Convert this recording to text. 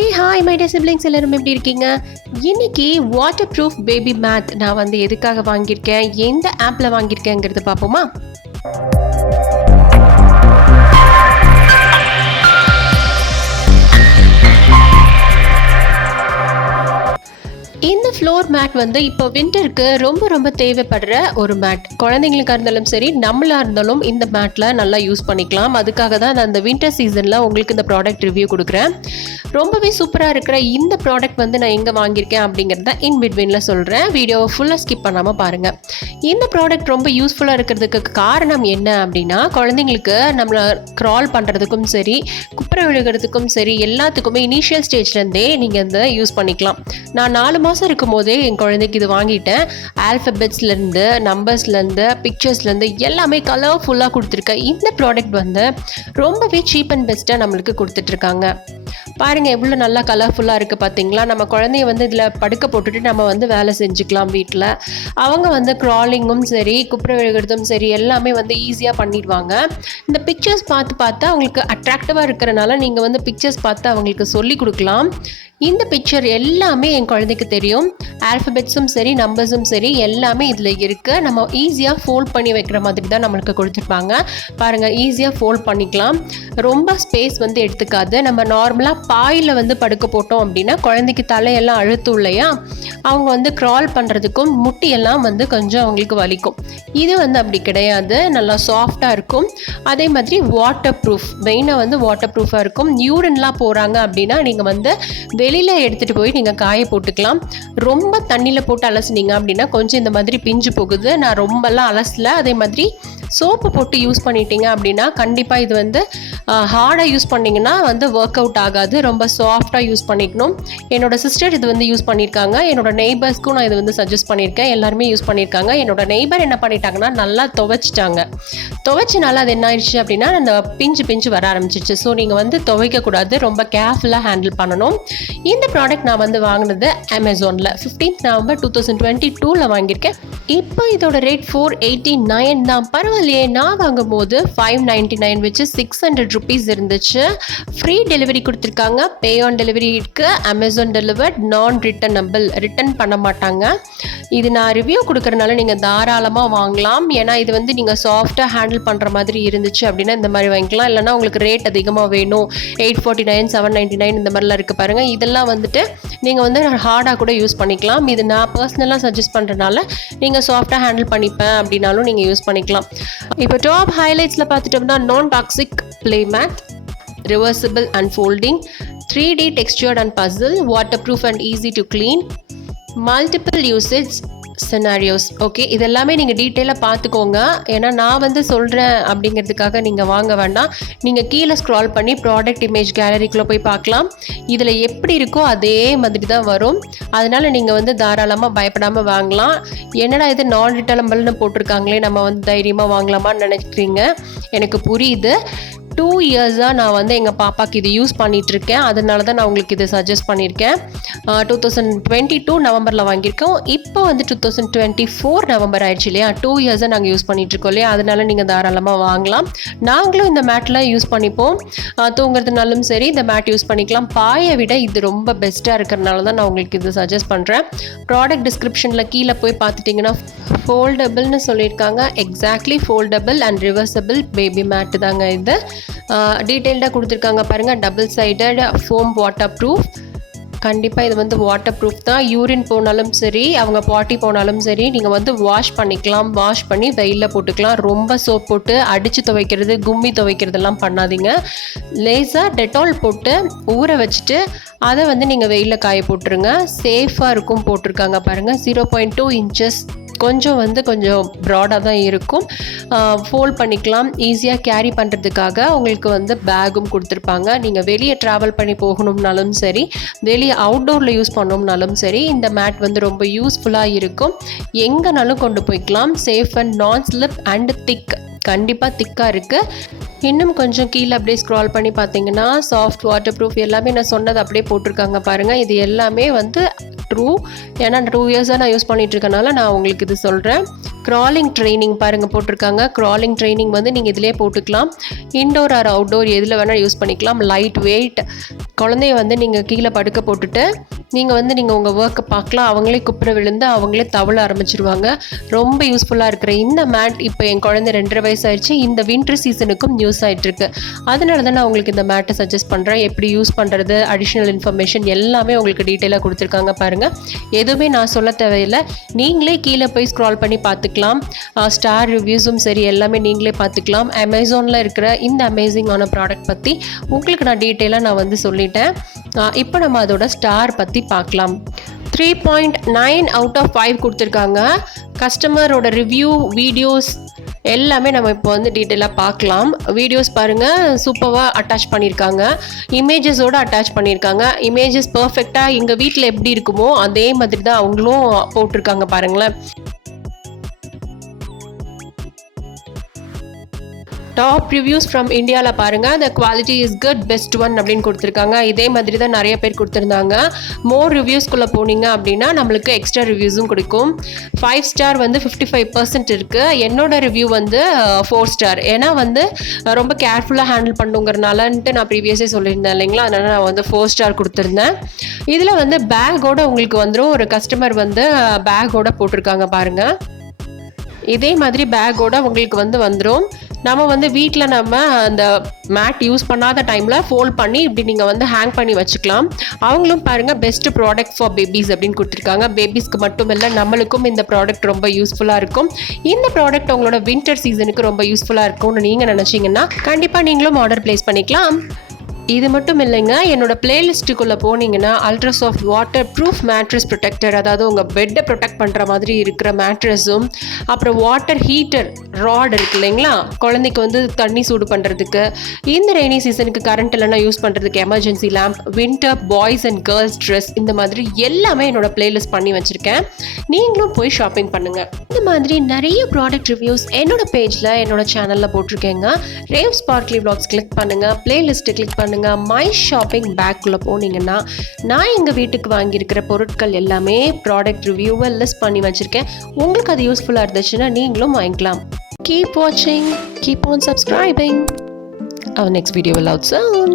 Hey hi my dear siblings, எல்லாரும் எப்படி இருக்கீங்க? இன்னைக்கு வாட்டர் ப்ரூஃப் பேபி மேட் நான் வந்து எதுக்காக வாங்கியிருக்கேன், எந்த ஆப்பில் வாங்கியிருக்கேங்கிறது பார்ப்போமா? இந்த ஃப்ளோர் மேட் வந்து இப்போ வின்டருக்கு ரொம்ப ரொம்ப தேவைப்படுற ஒரு மேட். குழந்தைங்களுக்காக இருந்தாலும் சரி, நம்மளாக இருந்தாலும் இந்த மேட்டில் நல்லா யூஸ் பண்ணிக்கலாம். அதுக்காக தான் நான் இந்த வின்டர் சீசனில் உங்களுக்கு இந்த ப்ராடக்ட் ரிவ்யூ கொடுக்குறேன். ரொம்பவே சூப்பராக இருக்கிற இந்த ப்ராடக்ட் வந்து நான் எங்கே வாங்கியிருக்கேன் அப்படிங்கிறத இன் பிட்வீனில் சொல்கிறேன். வீடியோவை ஃபுல்லாக ஸ்கிப் பண்ணாமல் பாருங்கள். இந்த ப்ராடக்ட் ரொம்ப யூஸ்ஃபுல்லாக இருக்கிறதுக்கு காரணம் என்ன அப்படின்னா, குழந்தைங்களுக்கு நம்மளை க்ரால் பண்ணுறதுக்கும் சரி, குப்புற விழுகிறதுக்கும் சரி, எல்லாத்துக்குமே இனிஷியல் ஸ்டேஜ்லேருந்தே நீங்கள் இந்த யூஸ் பண்ணிக்கலாம். நான் 4 மாதம் இருக்கும் போதே என் குழந்தைக்கு இது வாங்கிட்டேன். ஆல்ஃபபெட்ஸ்லேருந்து, நம்பர்ஸ்லேருந்து, பிக்சர்ஸ்லேருந்து எல்லாமே கலர்ஃபுல்லாக கொடுத்துருக்கேன். இந்த ப்ராடக்ட் வந்து ரொம்பவே சீப் அண்ட் பெஸ்ட்டாக நம்மளுக்கு கொடுத்துட்ருக்காங்க. பாருங்கள் எவ்வளோ நல்லா கலர்ஃபுல்லாக இருக்குது பார்த்தீங்களா? நம்ம குழந்தைய வந்து இதில் படுக்க போட்டுட்டு நம்ம வந்து வேலை செஞ்சுக்கலாம் வீட்டில். அவங்க வந்து க்ராலிங்கும் சரி, குப்புற விழுகிறதும் சரி எல்லாமே வந்து ஈஸியாக பண்ணிடுவாங்க. இந்த பிக்சர்ஸ் பார்த்து அவங்களுக்கு அட்ராக்டிவாக இருக்கிறனால நீங்கள் வந்து பிக்சர்ஸ் பார்த்து அவங்களுக்கு சொல்லி கொடுக்கலாம். இந்த பிக்சர் எல்லாமே என் குழந்தைக்கு தெரியும். ஆல்ஃபபெட்ஸும் சரி, நம்பர்ஸும் சரி எல்லாமே இதில் இருக்குது. நம்ம ஈஸியாக ஃபோல்ட் பண்ணி வைக்கிற மாதிரி தான் நம்மளுக்கு கொடுத்துருப்பாங்க. பாருங்கள், ஈஸியாக ஃபோல்ட் பண்ணிக்கலாம். ரொம்ப ஸ்பேஸ் வந்து எடுத்துக்காது. நம்ம நார்மலாக பாயில் வந்து படுக்க போட்டோம் அப்படின்னா குழந்தைக்கு தலையெல்லாம் அழுத்தும் இல்லையா, அவங்க வந்து க்ரால் பண்ணுறதுக்கும் முட்டியெல்லாம் வந்து கொஞ்சம் அவங்களுக்கு வலிக்கும். இது வந்து அப்படி கிடையாது, நல்லா சாஃப்டாக இருக்கும். அதே மாதிரி வாட்டர் ப்ரூஃப், மெயினாக வந்து வாட்டர் ப்ரூஃபாக இருக்கும். யூரின்லாம் போகிறாங்க அப்படின்னா நீங்கள் வந்து வெளியில் எடுத்துகிட்டு போய் நீங்கள் காய போட்டுக்கலாம். ரொம்ப தண்ணியில் போட்டு அலசினீங்க அப்படின்னா கொஞ்சம் இந்த மாதிரி பிஞ்சு போகுது. நான் ரொம்பலாம் அலசல. அதே மாதிரி சோப்பு போட்டு யூஸ் பண்ணிட்டீங்க அப்படின்னா கண்டிப்பாக இது வந்து ஹார்டாக யூஸ் பண்ணிங்கன்னா வந்து ஒர்க் அவுட் ஆகாது. ரொம்ப சாஃப்டாக யூஸ் பண்ணிக்கணும். என்னோட சிஸ்டர் இது வந்து யூஸ் பண்ணியிருக்காங்க. என்னோட நெய்பர்ஸ்க்கும் நான் இது வந்து சஜஸ்ட் பண்ணியிருக்கேன். எல்லாருமே யூஸ் பண்ணியிருக்காங்க. என்னோட நெய்பர் என்ன பண்ணிட்டாங்கன்னா நல்லா துவைச்சிட்டாங்க. துவைச்சனால அது என்ன ஆயிடுச்சு அப்படின்னா அந்த பிஞ்சு வர ஆரம்பிச்சிச்சு. ஸோ நீங்கள் வந்து துவைக்கக்கூடாது, ரொம்ப கேர்ஃபுல்லாக ஹேண்டில் பண்ணணும். இந்த ப்ராடக்ட் நான் வந்து வாங்கினது அமேசானில் 15th November 2022 வாங்கியிருக்கேன். இப்போ இதோட ரேட் 489 தான். பரவாயில்லையே, நான் வாங்கும் போது 599 வச்சு 600 rupees இருந்துச்சு. ஃப்ரீ டெலிவரி கொடுத்துருக்காங்க. பே ஆன் டெலிவரி இருக்குது. அமேசான் டெலிவர்ட், நான் ரிட்டர்னபிள், ரிட்டர்ன் பண்ண மாட்டாங்க. இது நான் ரிவ்யூ கொடுக்குறதுனால நீங்கள் தாராளமாக வாங்கலாம். ஏன்னா இது வந்து நீங்கள் சாஃப்டாக ஹேண்டில் பண்ணுற மாதிரி இருந்துச்சு அப்படின்னா இந்த மாதிரி வாங்கிக்கலாம். இல்லைனா உங்களுக்கு ரேட் அதிகமாக வேணும், 849, 799 இந்த மாதிரிலாம் இருக்குது பாருங்கள். இதெல்லாம் வந்துட்டு நீங்கள் வந்து ஹார்டாக கூட யூஸ் பண்ணிக்கலாம். இது நான் பர்சனலாக சஜஸ்ட் பண்ணுறதுனால நீங்கள் சாஃப்டாக ஹேண்டில் பண்ணிப்பேன் அப்படின்னாலும் நீங்கள் யூஸ் பண்ணிக்கலாம். இப்போ டாப் ஹைலைட்ஸில் பார்த்துட்டோம்னா, non toxic play mat, reversible and folding, 3D textured and puzzle, waterproof and easy to clean, multiple usage scenarios. Okay, இதெல்லாமே நீங்கள் டீட்டெயிலாக பார்த்துக்கோங்க. ஏன்னா நான் வந்து சொல்கிறேன் அப்படிங்கிறதுக்காக நீங்கள் வாங்க வேண்டாம். நீங்கள் கீழே ஸ்க்ரால் பண்ணி ப்ராடக்ட் இமேஜ் கேலரிக்குள்ளே போய் பார்க்கலாம். இதில் எப்படி இருக்கோ அதே மாதிரி தான் வரும். அதனால் நீங்கள் வந்து தாராளமாக பயப்படாமல் வாங்கலாம். என்னடா இது நான் ரிட்டர்னபிள்னு போட்டிருக்காங்களே, நம்ம வந்து தைரியமாக வாங்கலாமான்னு நினைக்கிறீங்க. எனக்கு புரியுது. 2 இயர்ஸாக நான் வந்து எங்கள் பாப்பாவுக்கு இது யூஸ் பண்ணிகிட்ருக்கேன். அதனால தான் நான் உங்களுக்கு இதை சஜஸ்ட் பண்ணியிருக்கேன். 2022 நவம்பரில் வாங்கியிருக்கோம். இப்போ வந்து 2024 நவம்பர் ஆயிடுச்சு இல்லையா. 2 இயர்ஸாக நாங்கள் யூஸ் பண்ணிகிட்ருக்கோம் இல்லையா. அதனால நீங்கள் தாராளமாக வாங்கலாம். நாங்களும் இந்த மேட்டில் யூஸ் பண்ணிப்போம். தூங்குறதுனாலும் சரி இந்த மேட் யூஸ் பண்ணிக்கலாம். பாயை விட இது ரொம்ப பெஸ்ட்டாக இருக்கிறதுனால தான் நான் உங்களுக்கு இது சஜஸ்ட் பண்ணுறேன். ப்ராடக்ட் டிஸ்கிரிப்ஷனில் கீழே போய் பார்த்துட்டிங்கன்னா ஃபோல்டபுள்னு சொல்லியிருக்காங்க. Exactly foldable and reversible baby mat தாங்க இது. டீட்டெயில்டாக கொடுத்துருக்காங்க பாருங்கள். Double sided foam waterproof. கண்டிப்பாக இது வந்து வாட்டர் ப்ரூஃப் தான். யூரின் போனாலும் சரி, அவங்க பாட்டி போனாலும் சரி, நீங்கள் வந்து வாஷ் பண்ணிக்கலாம். வாஷ் பண்ணி வெயிலில் போட்டுக்கலாம். ரொம்ப சோப் போட்டு அடித்து துவைக்கிறது, கும்மி துவைக்கிறதெல்லாம் பண்ணாதீங்க. லேசாக டெட்டால் போட்டு ஊற வச்சுட்டு அதை வந்து நீங்கள் வெயிலில் காய போட்டுருங்க. சேஃபாக இருக்கும். போட்டிருக்காங்க பாருங்கள். 0.2 inches, கொஞ்சம் ப்ராடாக தான் இருக்கும். ஃபோல்ட் பண்ணிக்கலாம். ஈஸியாக கேரி பண்ணுறதுக்காக உங்களுக்கு வந்து பேக்கும் கொடுத்துருப்பாங்க. நீங்கள் வெளியே ட்ராவல் பண்ணி போகணும்னாலும் சரி, வெளியே அவுட்டோரில் யூஸ் பண்ணோம்னாலும் சரி, இந்த மேட் வந்து ரொம்ப யூஸ்ஃபுல்லாக இருக்கும். எங்கேனாலும் கொண்டு போய்க்கலாம். சேஃப் அண்ட் நான் ஸ்லிப் அண்ட் திக். கண்டிப்பாக திக்காக இருக்குது. இன்னும் கொஞ்சம் கீழே அப்படியே ஸ்க்ரால் பண்ணி பார்த்தீங்கன்னா சாஃப்ட் வாட்டர் ப்ரூஃப் எல்லாமே நான் சொன்னது அப்படியே போட்டிருக்காங்க பாருங்கள். இது எல்லாமே வந்து ட்ரூ. ஏன்னா 2 இயர்ஸாக நான் யூஸ் பண்ணிட்டு இருக்கனால நான் உங்களுக்கு இது சொல்கிறேன். க்ராலிங் ட்ரைனிங் பாருங்கள் போட்டிருக்காங்க. க்ராலிங் ட்ரைனிங் வந்து நீங்கள் இதிலே போட்டுக்கலாம். இன்டோர் ஆர் அவுட்டோர் எதில் வேணால் யூஸ் பண்ணிக்கலாம். Light weight. குழந்தைய வந்து நீங்கள் கீழே படுக்க போட்டுட்டு நீங்கள் உங்கள் ஒர்க்கை பார்க்கலாம். அவங்களே குப்புற விழுந்து அவங்களே தவள ஆரம்பிச்சிருவாங்க. ரொம்ப யூஸ்ஃபுல்லாக இருக்கிற இந்த மேட் இப்போ என் குழந்தை 2.5 வயசு ஆயிடுச்சு. இந்த வின்டர் சீசனுக்கும் யூஸ் ஆகிட்டுருக்கு. அதனால தான் நான் உங்களுக்கு இந்த மேட்டை சஜஸ்ட் பண்ணுறேன். எப்படி யூஸ் பண்ணுறது, அடிஷ்னல் இன்ஃபர்மேஷன் எல்லாமே உங்களுக்கு டீட்டெயிலாக கொடுத்துருக்காங்க பாருங்கள். எதுவுமே நான் சொல்ல தேவையில்லை. நீங்களே கீழே போய் ஸ்க்ரால் பண்ணி பார்த்துக்கலாம். ஸ்டார் ரிவ்யூஸும் சரி எல்லாமே நீங்களே பார்த்துக்கலாம். அமேசானில் இருக்கிற இந்த அமேசிங்கான ப்ராடக்ட் பற்றி உங்களுக்கு நான் டீட்டெயிலாக நான் வந்து சொல்லிட்டேன். இப்போ நம்ம அதோட ஸ்டார் பற்றி பார்க்கலாம். 3.9 out of 5 கொடுத்துருக்காங்க. கஸ்டமரோட ரிவ்யூ வீடியோஸ் எல்லாமே நம்ம இப்போ வந்து டீட்டெயிலாக பார்க்கலாம். வீடியோஸ் பாருங்கள், சூப்பராக அட்டாச் பண்ணியிருக்காங்க. இமேஜஸோடு அட்டாச் பண்ணியிருக்காங்க. இமேஜஸ் பர்ஃபெக்டாக எங்கள் வீட்டில் எப்படி இருக்குமோ அதே மாதிரி தான் அவங்களும் போட்டிருக்காங்க பாருங்களேன். டாப் ரிவ்யூஸ் ஃப்ரம் இந்தியாவில் பாருங்கள். The quality is good, best one அப்படின்னு கொடுத்துருக்காங்க. இதே மாதிரி தான் நிறைய பேர் கொடுத்துருந்தாங்க. மோர் ரிவ்யூஸ்குள்ளே போனீங்க அப்படின்னா நம்மளுக்கு எக்ஸ்ட்ரா ரிவ்யூஸும் கொடுக்கும். 5 ஸ்டார் வந்து 55% இருக்குது. என்னோட ரிவ்யூ வந்து 4 ஸ்டார். ஏன்னா வந்து ரொம்ப கேர்ஃபுல்லாக ஹேண்டில் பண்ணுங்கிறனாலன்ட்டு நான் ப்ரீவியஸே சொல்லியிருந்தேன் இல்லைங்களா, அதனால் நான் வந்து 4 ஸ்டார் கொடுத்துருந்தேன். இதில் வந்து பேக்கோட உங்களுக்கு வந்துடும். ஒரு கஸ்டமர் வந்து பேக்கோட போட்டிருக்காங்க பாருங்கள். இதே மாதிரி பேக்கோட உங்களுக்கு வந்து வந்துடும். நம்ம வந்து வீட்டில் நம்ம அந்த மேட் யூஸ் பண்ணாத டைமில் ஃபோல்ட் பண்ணி இப்படி நீங்கள் வந்து ஹேங் பண்ணி வச்சுக்கலாம். அவங்களும் பாருங்கள் பெஸ்ட் ப்ராடக்ட் ஃபார் பேபிஸ் அப்படின்னு கொடுத்துருக்காங்க. பேபிஸ்க்கு மட்டும் இல்லை, நம்மளுக்கும் இந்த ப்ராடக்ட் ரொம்ப யூஸ்ஃபுல்லாக இருக்கும். இந்த ப்ராடக்ட் உங்களோட வின்டர் சீசனுக்கு ரொம்ப யூஸ்ஃபுல்லாக இருக்கும்னு நீங்கள் நினச்சிங்கன்னா கண்டிப்பாக நீங்களும் ஆர்டர் ப்ளேஸ் பண்ணிக்கலாம். இது மட்டும் இல்லைங்க, என்னோட பிளேலிஸ்ட்டுக்குள்ளே போனீங்கன்னா அல்ட்ராசாஃப்ட் வாட்டர் ப்ரூஃப் மேட்ரஸ் ப்ரொடெக்டர், அதாவது உங்கள் பெட்டை ப்ரொடெக்ட் பண்ணுற மாதிரி இருக்கிற மேட்ரஸும், அப்புறம் வாட்டர் ஹீட்டர் ராட் இருக்கு இல்லைங்களா, குழந்தைக்கு வந்து தண்ணி சூடு பண்ணுறதுக்கு, இந்த ரெய்னி சீசனுக்கு கரண்ட் இல்லைனா யூஸ் பண்ணுறதுக்கு emergency lamp, winter boys and girls dress, இந்த மாதிரி எல்லாமே என்னோட பிளேலிஸ்ட் பண்ணி வச்சுருக்கேன். நீங்களும் போய் ஷாப்பிங் பண்ணுங்கள். இந்த மாதிரி நிறைய ப்ராடக்ட் ரிவ்யூஸ் என்னோட பேஜில் என்னோட சேனலில் போட்டிருக்கேங்க. ரேவ் ஸ்பார்க்லி வ்ளாக்ஸ் கிளிக் பண்ணுங்கள், பிளேலிஸ்ட்டு கிளிக் பண்ணுங்கள். மை ஷாப்பிங் பேக்குள்ளே போனீங்கன்னா நான் எங்கள் வீட்டுக்கு வாங்கியிருக்கிற பொருட்கள் எல்லாமே ப்ராடக்ட் ரிவ்யூவை லிஸ்ட் பண்ணி வச்சுருக்கேன். உங்களுக்கு அது யூஸ்ஃபுல்லாக இருந்துச்சுன்னா நீங்களும் வாங்கிக்கலாம். Keep watching, keep on subscribing. Our next video will out soon.